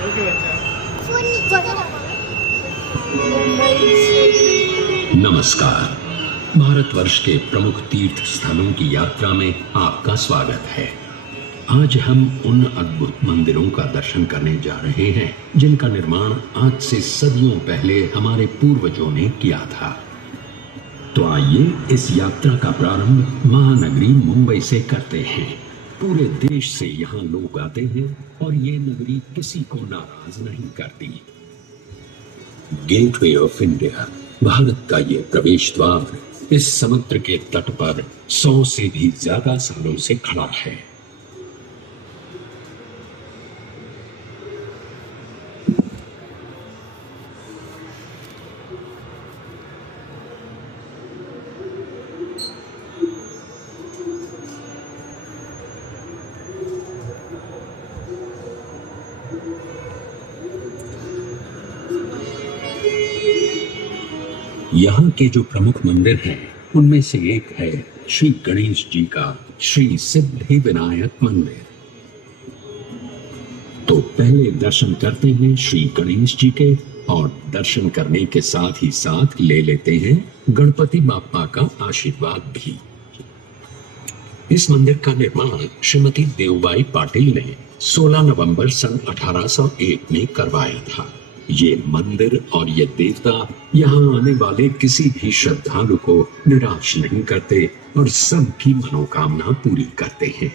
Okay बच्चा। नमस्कार। भारतवर्ष के प्रमुख तीर्थ स्थलों की यात्रा में आपका स्वागत है। आज हम उन अद्भुत मंदिरों का दर्शन करने जा रहे हैं जिनका निर्माण आज से सदियों पहले हमारे पूर्वजों ने किया था। तो आइए इस यात्रा का प्रारंभ महानगरी मुंबई से करते हैं। पूरे देश से यहाँ लोग आते हैं और ये नगरी किसी को नाराज नहीं करती। गेटवे ऑफ इंडिया, भारत का ये प्रवेश द्वार इस समुद्र के तट पर 100 से भी ज्यादा सालों से खड़ा है। यहाँ के जो प्रमुख मंदिर हैं, उनमें से एक है श्री गणेश जी का श्री सिद्धि विनायक मंदिर। तो पहले दर्शन करते हैं श्री गणेश जी के, और दर्शन करने के साथ ही साथ ले लेते हैं गणपति बाप्पा का आशीर्वाद भी। इस मंदिर का निर्माण श्रीमती देवबाई पाटिल ने 16 नवंबर सन 1801 में करवाया था। ये मंदिर और ये देवता यहाँ आने वाले किसी भी श्रद्धालु को निराश नहीं करते और सबकी मनोकामना पूरी करते हैं।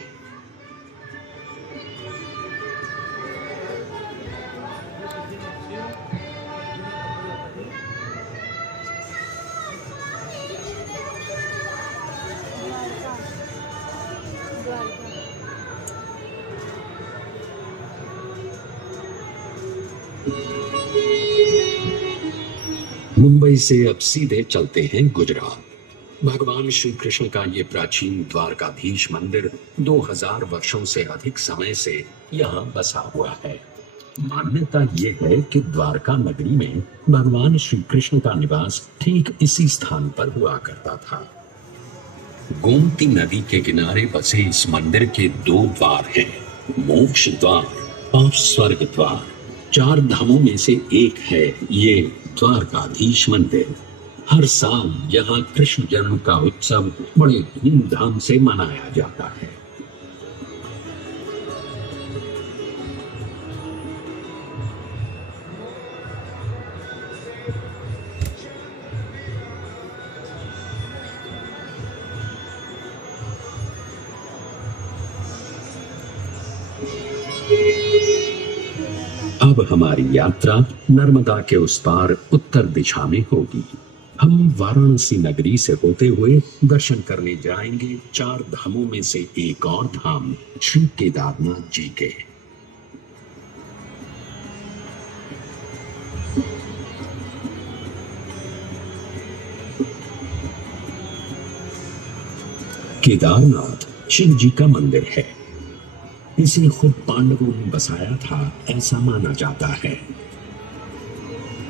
मुंबई से अब सीधे चलते हैं गुजरात। भगवान श्री कृष्ण का ये प्राचीन द्वारकाधीश मंदिर 2000 वर्षों से अधिक समय से यहाँ बसा हुआ है। मान्यता ये है कि द्वारका नगरी में भगवान श्री कृष्ण का निवास ठीक इसी स्थान पर हुआ करता था। गोमती नदी के किनारे बसे इस मंदिर के 2 द्वार हैं, मोक्ष द्वार और स्वर्ग द्वार। 4 धामों में से एक है ये द्वारकाधीश मंदिर। हर साल यहाँ कृष्ण जन्म का उत्सव बड़े धूमधाम से मनाया जाता है। अब हमारी यात्रा नर्मदा के उस पार उत्तर दिशा में होगी। हम वाराणसी नगरी से होते हुए दर्शन करने जाएंगे 4 धामों में से एक और धाम श्री केदारनाथ जी के। केदारनाथ शिव जी का मंदिर है। इसे खुद पांडवों ने बसाया था, ऐसा माना जाता है।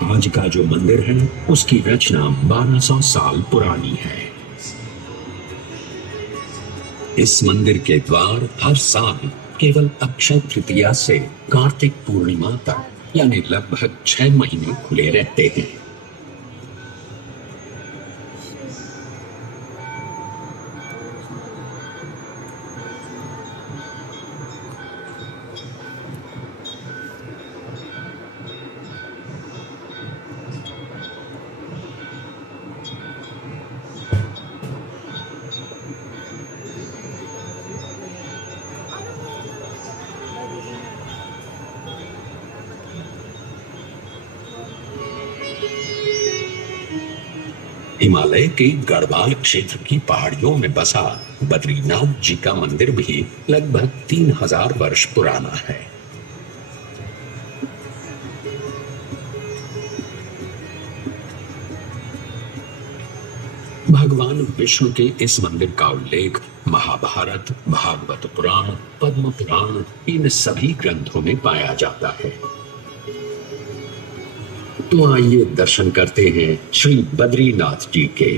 आज का जो मंदिर है उसकी रचना 1200 साल पुरानी है। इस मंदिर के द्वार हर साल केवल अक्षय तृतीया से कार्तिक पूर्णिमा तक यानी लगभग 6 महीने खुले रहते हैं। हिमालय के गढ़वाल क्षेत्र की पहाड़ियों में बसा बद्रीनाथ जी का मंदिर भी लगभग 3000 वर्ष पुराना है। भगवान विष्णु के इस मंदिर का उल्लेख महाभारत, भागवत पुराण, पद्म पुराण इन सभी ग्रंथों में पाया जाता है। तो आइए दर्शन करते हैं श्री बद्रीनाथ जी के।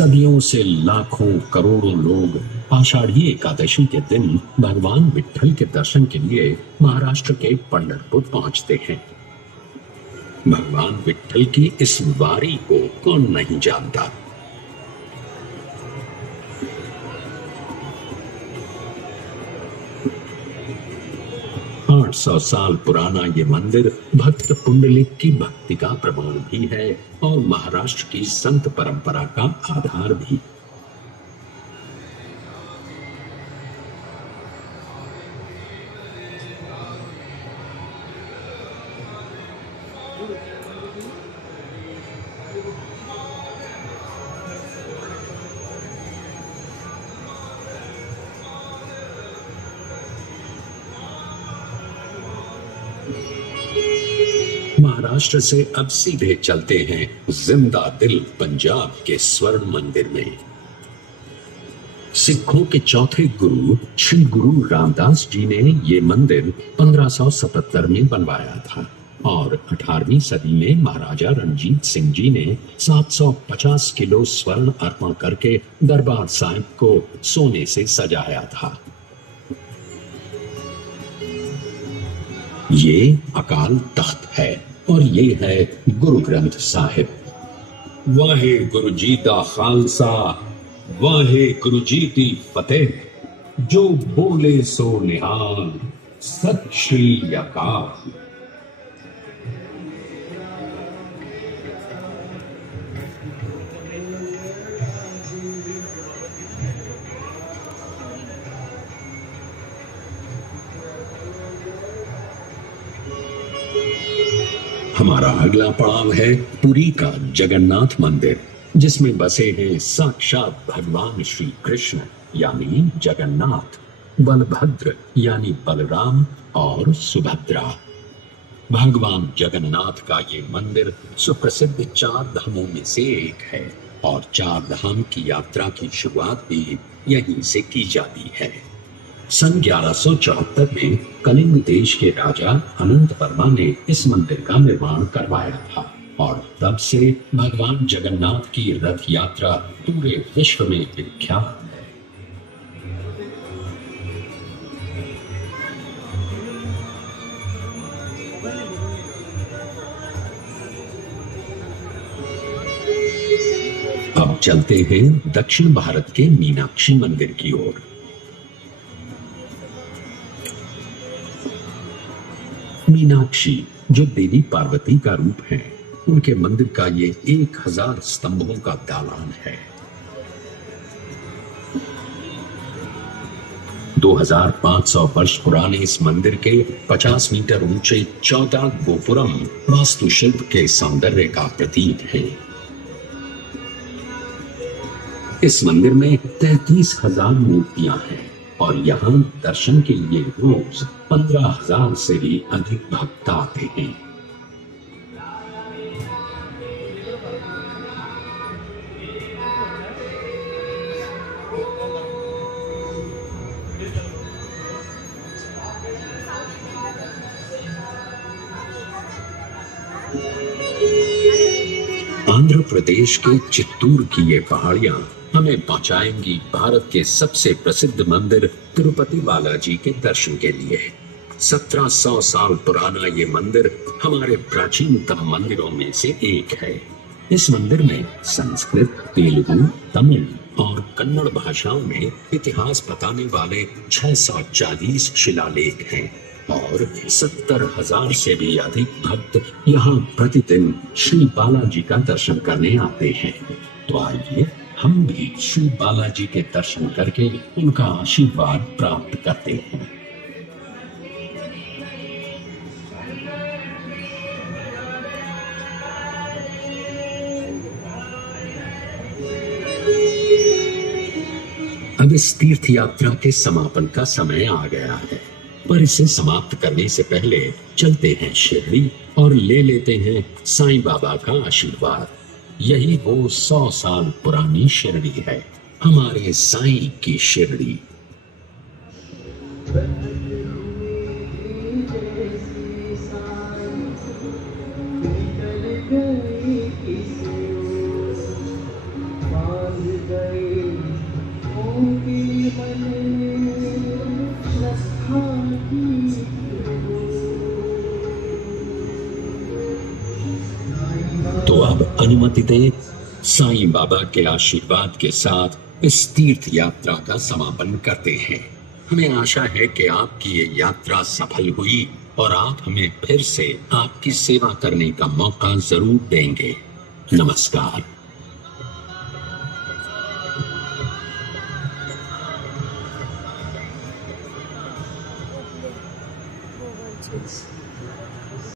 सदियों से लाखों करोड़ों लोग आषाढ़ी एकादशी के दिन भगवान विट्ठल के दर्शन के लिए महाराष्ट्र के पंढरपुर पहुंचते हैं। भगवान विट्ठल की इस वारी को कौन नहीं जानता। आठ 800 साल पुराना ये मंदिर भक्त पुंडलिक की भक्ति का प्रमाण भी है और महाराष्ट्र की संत परंपरा का आधार भी। महाराष्ट्र से अब सीधे चलते हैं जिंदा दिल पंजाब के स्वर्ण मंदिर में। सिखों के चौथे गुरु श्री गुरु रामदास जी ने ये मंदिर 1577 में बनवाया था और 18वीं सदी में महाराजा रणजीत सिंह जी ने 750 किलो स्वर्ण अर्पण करके दरबार साहिब को सोने से सजाया था। ये अकाल तख्त है और ये है गुरु ग्रंथ साहिब। वाहे गुरु जी दा खालसा, वाहे गुरु जी दी फतेह, जो बोले सो निहाल, सत श्री अकाल। हमारा अगला पड़ाव है पुरी का जगन्नाथ मंदिर, जिसमें बसे हैं साक्षात भगवान श्री कृष्ण यानी जगन्नाथ, बलभद्र यानी बलराम और सुभद्रा। भगवान जगन्नाथ का ये मंदिर सुप्रसिद्ध 4 धामों में से एक है और 4 धाम की यात्रा की शुरुआत भी यहीं से की जाती है। सन 1174 में कलिंग देश के राजा अनंत वर्मा ने इस मंदिर का निर्माण करवाया था और तब से भगवान जगन्नाथ की रथ यात्रा पूरे विश्व में विख्यात है। अब चलते हैं दक्षिण भारत के मीनाक्षी मंदिर की ओर। मीनाक्षी जो देवी पार्वती का रूप है, उनके मंदिर का ये 1000 स्तंभों का दालान है। 2500 वर्ष पुराने इस मंदिर के 50 मीटर ऊंचे 14 गोपुरम वास्तुशिल्प के सौंदर्य का प्रतीक है। इस मंदिर में 33,000 मूर्तियां हैं और यहाँ दर्शन के लिए रोज 15,000 से भी अधिक भक्त आते हैं। आंध्र प्रदेश के चित्तूर की ये पहाड़ियां हमें पहुंचाएंगी भारत के सबसे प्रसिद्ध मंदिर तिरुपति बालाजी के दर्शन के लिए। 1700 साल पुराना ये मंदिर हमारे प्राचीनतम मंदिरों में से एक है। इस मंदिर में संस्कृत, तेलुगु, तमिल और कन्नड़ भाषाओं में इतिहास बताने वाले 640 शिलालेख हैं और 70,000 से भी अधिक भक्त यहाँ प्रतिदिन श्री बालाजी का दर्शन करने आते हैं। तो आइए हम भी श्री बालाजी के दर्शन करके उनका आशीर्वाद प्राप्त करते हैं। अब इस तीर्थ यात्रा के समापन का समय आ गया है, पर इसे समाप्त करने से पहले चलते हैं शिरडी और ले लेते हैं साईं बाबा का आशीर्वाद। यही वो 100 साल पुरानी शिरडी है, हमारे साईं की शिरडी। तो अब अनुमति दें, साईं बाबा के आशीर्वाद के साथ इस तीर्थ यात्रा का समापन करते हैं। हमें आशा है कि आपकी ये यात्रा सफल हुई और आप हमें फिर से आपकी सेवा करने का मौका जरूर देंगे। नमस्कार।